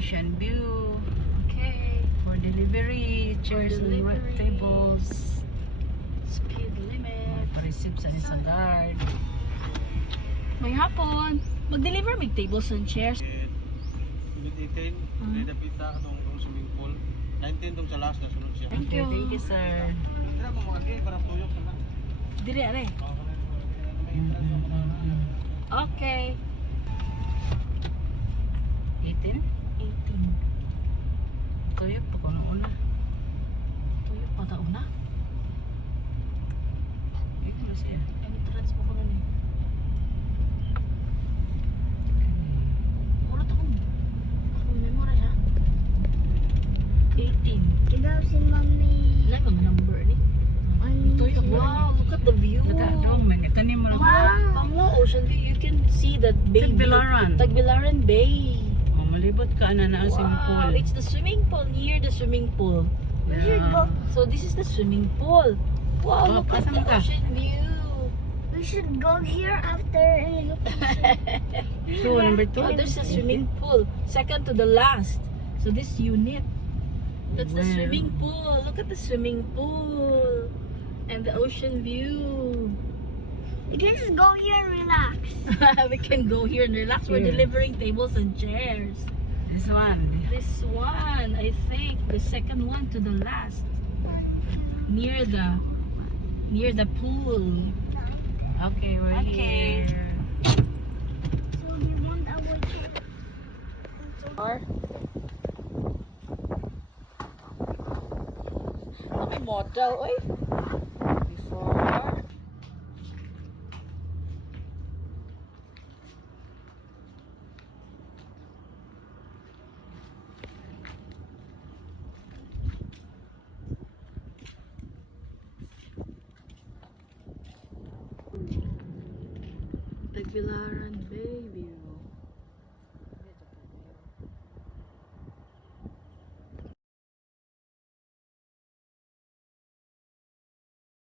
ocean view. Okay. For delivery, chairs and delivery. tables. Speed limit. Pa-receive sa isang guard. May hapon. Mag-deliver may tables and chairs. Unit 18, hindi napita itong swimming pool. 19 itong sa last na sunod siya. Thank you. Thank you, sir. Kaya mo mga gay, parang tuyok na. Dire, are. Okay. 18? 18. Tuyok pa ko nung una. Tuyo pa taon na. Ito na siya. Entrance pa ko na eh. Ulat akong memory ha. 18. Ilaw si Mami. Ilan mga number ni? Tuyok. Wow, look at the view. Nagkadong, nagkatanim mo lang. Wow, Panglo Ocean View. You can see that bay. Tagbilaran. Tagbilaran Bay. Oh, malibot ka na ang swimming pool. Wow, it's the swimming pool near the swimming pool. We should go. So this is the swimming pool. Wow, Oh, look at asan the ka? ocean view. We should go here after and look. So, number 2. Oh, there's a swimming pool. Second to the last. So this unit. That's the Wow. swimming pool. Look at the swimming pool. And the ocean view. We can just go here and relax. We can go here and relax. We're Here. delivering tables and chairs. This one. This one, I think, the second one to the last. Near the pool. Okay, we're Okay. here. So we want our chair. Or may model, oy. Before. Tagbilaran Bay.